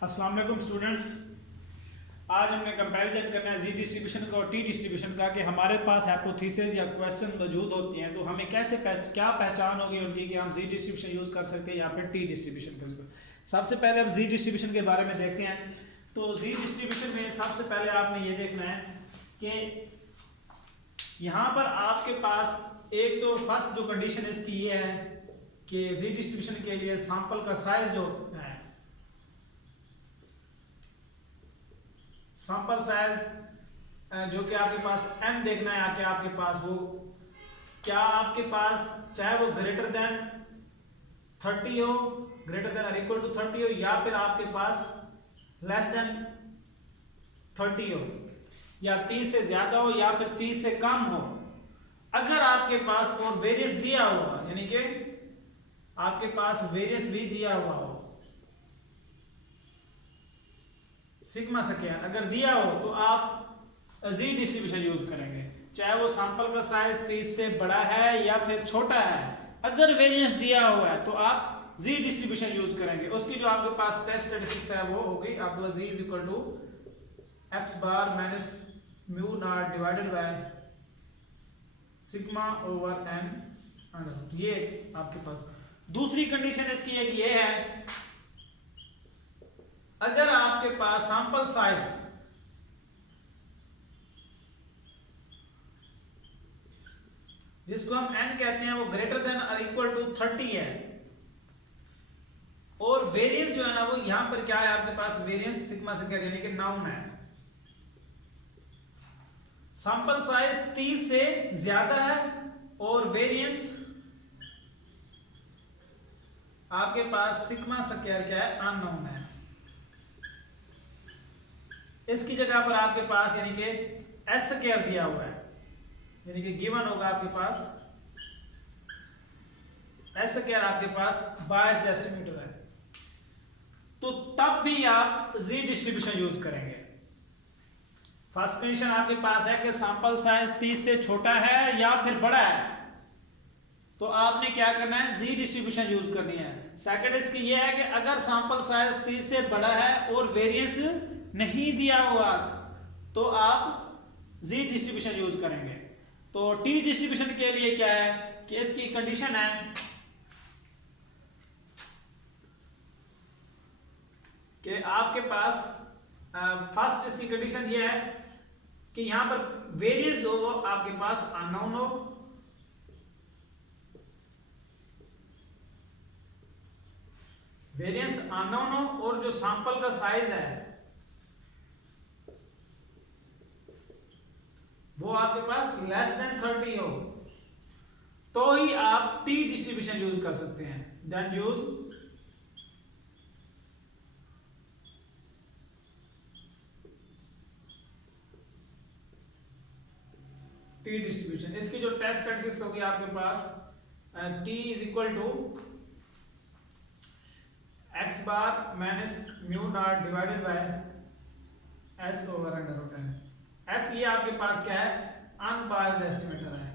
अस्सलाम वालेकुम स्टूडेंट्स। आज हमने कंपैरिजन करना है जी डिस्ट्रीब्यूशन का और टी डिस्ट्रीब्यूशन का कि हमारे पास हाइपोथेसिस या क्वेश्चन मौजूद होती हैं तो हमें कैसे क्या पहचान होगी उनकी कि हम जी डिस्ट्रीब्यूशन यूज़ कर सकते हैं या फिर टी डिस्ट्रीब्यूशन कर सकते हैं। सबसे पहले अब जी डिस्ट्रीब्यूशन के बारे में देखते हैं। तो जी डिस्ट्रीब्यूशन में सबसे पहले आपने ये देखना है कि यहाँ पर आपके पास एक तो फर्स्ट जो कंडीशन इसकी ये है कि जी डिस्ट्रीब्यूशन के लिए सैंपल का साइज जो है, सैंपल साइज जो कि आपके पास m देखना है आके आपके पास वो क्या आपके पास चाहे वो ग्रेटर देन 30 हो, ग्रेटर देन और इक्वल टू 30 हो, या फिर आपके पास लेस देन 30 हो, या 30 से ज्यादा हो या फिर 30 से कम हो। अगर आपके पास और वेरियस दिया हुआ यानी कि आपके पास वेरियस भी दिया हुआ हो, सिग्मा स्क्वायर अगर दिया हो तो आप जी डिस्ट्रीब्यूशन यूज करेंगे, चाहे वो सैंपल का साइज 30 से बड़ा है या फिर छोटा है। अगर वेरिएंस दिया हुआ है तो आप जी डिस्ट्रीब्यूशन यूज करेंगे। उसकी जो आपके पास टेस्ट स्टैटिस्टिक्स है वो होगी आपका z is equal to x bar minus mu not divided by sigma over n. ये आपके पास दूसरी कंडीशन इसकी एक ये है, अगर आपके पास सैंपल साइज जिसको हम n कहते हैं वो ग्रेटर देन और इक्वल टू 30 है और वेरिएंस जो है ना वो यहां पर क्या है आपके पास वेरिएंस सिग्मा स्क्वायर यानी कि नाउन है। सैंपल साइज 30 से ज्यादा है और वेरिएंस आपके पास सिग्मा स्क्वायर क्या है अननोन है। इसकी जगह पर आपके पास यानी कि एस स्क्वायर दिया हुआ है, यानी कि गिवन होगा आपके पास एस स्क्वायर आपके पास बायस्ड एस्टिमेटर है, तो तब भी आप जी डिस्ट्रीब्यूशन यूज करेंगे। फर्स्ट कंडीशन आपके पास है कि सैंपल साइज 30 से छोटा है या फिर बड़ा है, तो आपने क्या करना है जी डिस्ट्रीब्यूशन यूज करनी है। सेकंड इसकी ये है कि अगर सैंपल साइज 30 से बड़ा है और वेरिएंस नहीं दिया हुआ तो आप जी डिस्ट्रीब्यूशन यूज करेंगे। तो टी डिस्ट्रीब्यूशन के लिए क्या है कि इसकी कंडीशन है कि आपके पास फर्स्ट इसकी कंडीशन ये है कि यहां पर वेरिएंस जो हो आपके पास अननोन हो, वेरिएंस अननोन हो और जो सैंपल का साइज है वो आपके पास लेस देन 30 हो, तो ही आप टी डिस्ट्रीब्यूशन यूज कर सकते हैं। Then use t distribution. इसकी जो टेस्ट स्टैटिस्टिक्स होगी आपके पास t is equal to x bar minus mu not divided by s over under root n. S ये आपके पास क्या है अनबायस्ड एस्टिमेटर है।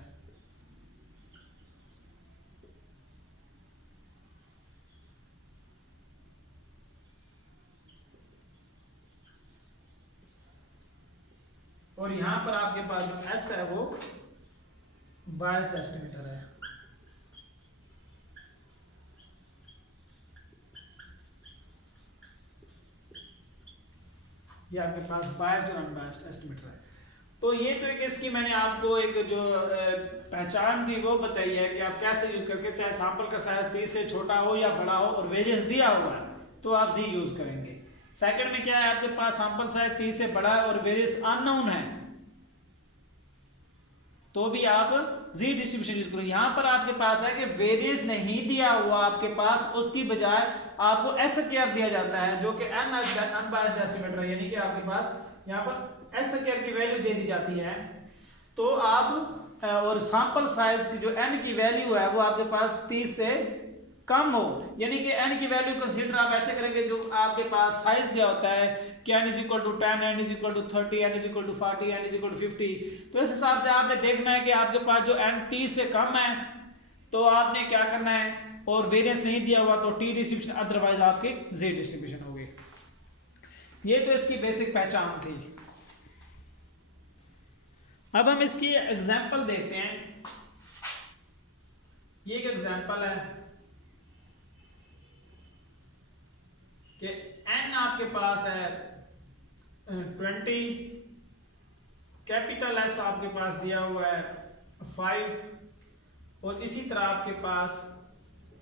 और यहां पर आपके पास जो एस है वो बायस्ड एस्टिमेटर है। ये आपके पास बायस्ड और अनबायस्ड एस्टिमेटर है। तो ये तो एक इसकी मैंने आपको एक जो पहचान थी वो बताई है कि आप कैसे यूज करके चाहे सैंपल का साइज 30 से छोटा हो या बड़ा हो और वेरिएंस दिया हुआ है तो आप जी यूज करेंगे। सेकंड में क्या है आपके पास सैंपल साइज 30 से बड़ा है और वेरिएंस अननोन है तो भी आप जी डिस्ट्रीब्यूशन यूज करेंगे। यहां पर आपके पास है कि वेरिएंस नहीं दिया हुआ आपके पास, उसकी बजाय आपको एस स्क्वायर दिया जाता है जो कि अनबायस्ड एस्टिमेटर है, यानी कि आपके पास यहां पर एस स्क्वायर की वैल्यू दे दी जाती है। तो आप और सैंपल साइज की जो एन की वैल्यू है वो आपके पास 30 से कम हो, यानी कि एन की वैल्यू कंसीडर आप ऐसे करेंगे जो आपके पास साइज दिया होता है कि n is equal to 10, n is equal to 30, n is equal to 40, n is equal to 50। तो इस हिसाब से आपने देखना है कि आपके पास जो n 30 से कम है तो आपने क्या करना है, और वेरिएंस नहीं दिया हुआ तो टी डिस्ट्रीब्यूशन, अदरवाइज आपकी जी डिस्ट्रीब्यूशन होगी। ये तो इसकी बेसिक पहचान थी। अब हम इसकी एग्जाम्पल देखते हैं। ये एक एग्जाम्पल है कि n आपके पास है 20, कैपिटल S आपके पास दिया हुआ है 5, और इसी तरह आपके पास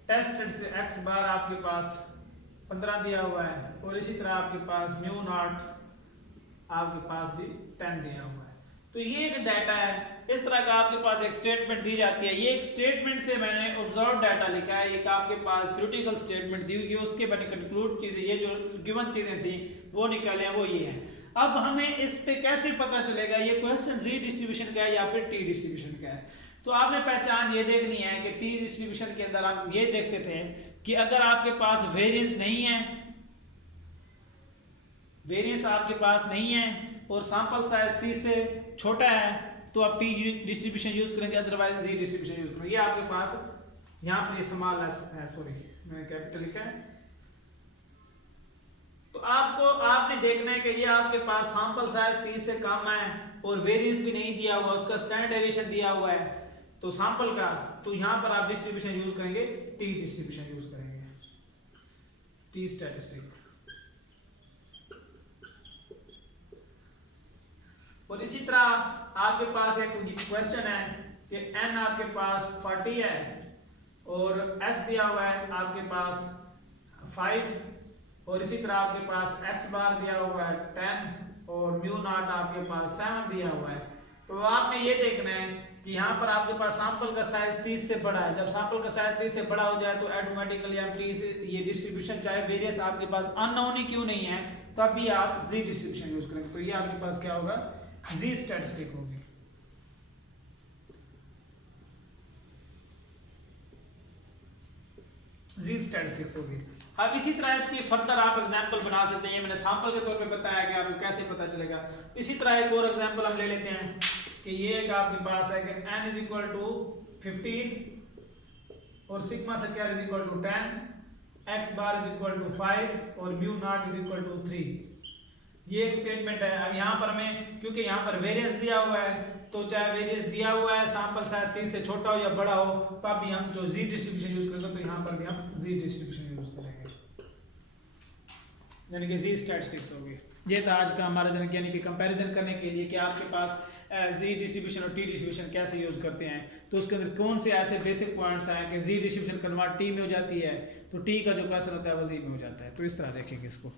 टेस्टेड से x बार आपके पास 15 दिया हुआ है, और इसी तरह आपके पास म्यू नॉट आपके पास भी 10 दिया हुआ है। तो ये एक डाटा है। इस तरह का आपके पास एक स्टेटमेंट दी जाती है। ये एक स्टेटमेंट से मैंने ऑब्जर्व डाटा लिखा है, एक आपके पास थ्योरेटिकल स्टेटमेंट दी हुई, उसके मैंने कंक्लूड चीजें, ये जो गिवन चीजें थी वो निकाले हैं, वो ये है। अब हमें इस पे कैसे पता चलेगा ये क्वेश्चन जी डिस्ट्रीब्यूशन का है या फिर टी डिस्ट्रीब्यूशन का है। तो आपने पहचान ये देखनी है कि टी डिस्ट्रीब्यूशन के अंदर हम ये देखते थे कि अगर आपके पास वेरिएंस नहीं है, वेरिएंस आपके पास नहीं है और सैंपल साइज 30 से छोटा है, तो आप टी डिस्ट्रीब्यूशन यूज करेंगे, अदरवाइज जी डिस्ट्रीब्यूशन यूज करेंगे। ये आपके पास यहाँ पर ये स्मॉल है, सॉरी मैंने कैपिटल लिखा है। तो आपने देखना है कि ये आपके पास सैंपल साइज 30 से कम है और वेरिएंस भी नहीं दिया हुआ, उसका स्टैंडर्ड डेविएशन दिया हुआ है तो सैंपल का, तो यहां पर आप डिस्ट्रीब्यूशन यूज करेंगे, टी डिस्ट्रीब्यूशन यूज करेंगे, टी स्टैटिस्टिक। और इसी तरह आपके पास एक क्वेश्चन है कि n आपके पास 40 है और s दिया हुआ है आपके पास 5, और इसी तरह आपके पास x बार दिया हुआ है 10 और म्यू नॉट आपके पास 7 दिया हुआ है। तो आपने ये देखना है कि यहाँ पर आपके पास सैंपल का साइज 30 से बड़ा है। जब सैंपल का साइज 30 से बड़ा हो जाए तो ऑटोमेटिकली आप ये डिस्ट्रीब्यूशन, चाहे वेरिएंस आपके पास अननोन ही क्यों नहीं है, तब भी आप जी डिस्ट्रीब्यूशन यूज करेंगे। तो ये आपके पास क्या होगा, जी स्टैटिस्टिक होगी। जी स्टैटिस्टिक्स होगी। अब इसी तरह इसकी फर्दर आप एग्जांपल बना सकते हैं। ये मैंने सैंपल के तौर पे बताया कि आपको कैसे पता चलेगा। इसी तरह एक और एग्जांपल हम ले लेते हैं कि ये एक आपके पास है कि n इज इक्वल टू 15 और sigma square is equal to 10, x bar is equal to 5 और mu naught is equal to 3। ये एक स्टेटमेंट है। अब यहाँ पर हमें, क्योंकि यहाँ पर वेरिएंस दिया हुआ है, तो चाहे वेरिएंस दिया हुआ है सैंपल साइज 30 से छोटा हो या बड़ा हो, तब भी हम जो जी डिस्ट्रीब्यूशन यूज करेंगे, तो यहाँ पर भी हम जी डिस्ट्रीब्यूशन यूज करेंगे, यानी कि जी स्टैटिस्टिक्स होगी। ये था आज का हमारा जनक, यानी कि कंपैरिजन करने के लिए कि आपके पास जी डिस्ट्रीब्यूशन और टी डिस्ट्रीब्यूशन कैसे यूज करते हैं, तो उसके अंदर कौन से ऐसे बेसिक पॉइंट्स हैं कि जी डिस्ट्रीब्यूशन कन्वर्ट टी में हो जाती है, तो टी का जो क्वेश्चन होता है वो जी में हो जाता है। तो इस तरह देखेंगे इसको।